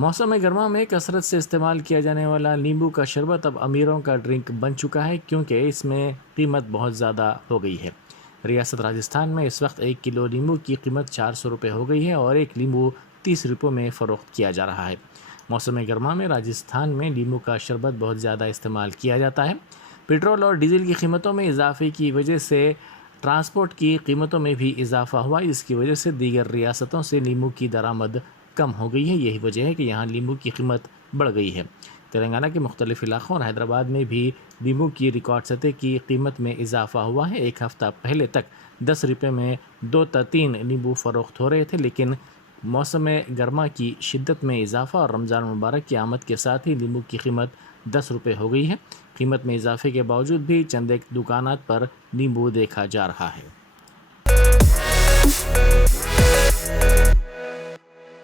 موسم گرما میں کثرت سے استعمال کیا جانے والا نیمبو کا شربت اب امیروں کا ڈرنک بن چکا ہے، کیونکہ اس میں قیمت بہت زیادہ ہو گئی ہے۔ ریاست راجستھان میں اس وقت 1 کلو نیمبو کی قیمت 400 روپے ہو گئی ہے اور ایک نیمبو 30 روپے میں فروخت کیا جا رہا ہے۔ موسم گرما میں راجستھان میں نیمبو کا شربت بہت زیادہ استعمال کیا جاتا ہے۔ پٹرول اور ڈیزل کی قیمتوں میں اضافے کی وجہ سے ٹرانسپورٹ کی قیمتوں میں بھی اضافہ ہوا، اس کی وجہ سے دیگر ریاستوں سے نیمبو کی درآمد کم ہو گئی ہے۔ یہی وجہ ہے کہ یہاں نیمبو کی قیمت بڑھ گئی ہے۔ تلنگانہ کے مختلف علاقوں اور حیدرآباد میں بھی نیمبو کی ریکارڈ سطح کی قیمت میں اضافہ ہوا ہے۔ ایک ہفتہ پہلے تک 10 روپے میں 2 تا 3 نیمبو فروخت ہو رہے تھے، لیکن موسم گرما کی شدت میں اضافہ اور رمضان مبارک کی آمد کے ساتھ ہی نیمبو کی قیمت 10 روپے ہو گئی ہے۔ قیمت میں اضافے کے باوجود بھی چند ایک دکانات پر نیمبو دیکھا جا رہا ہے۔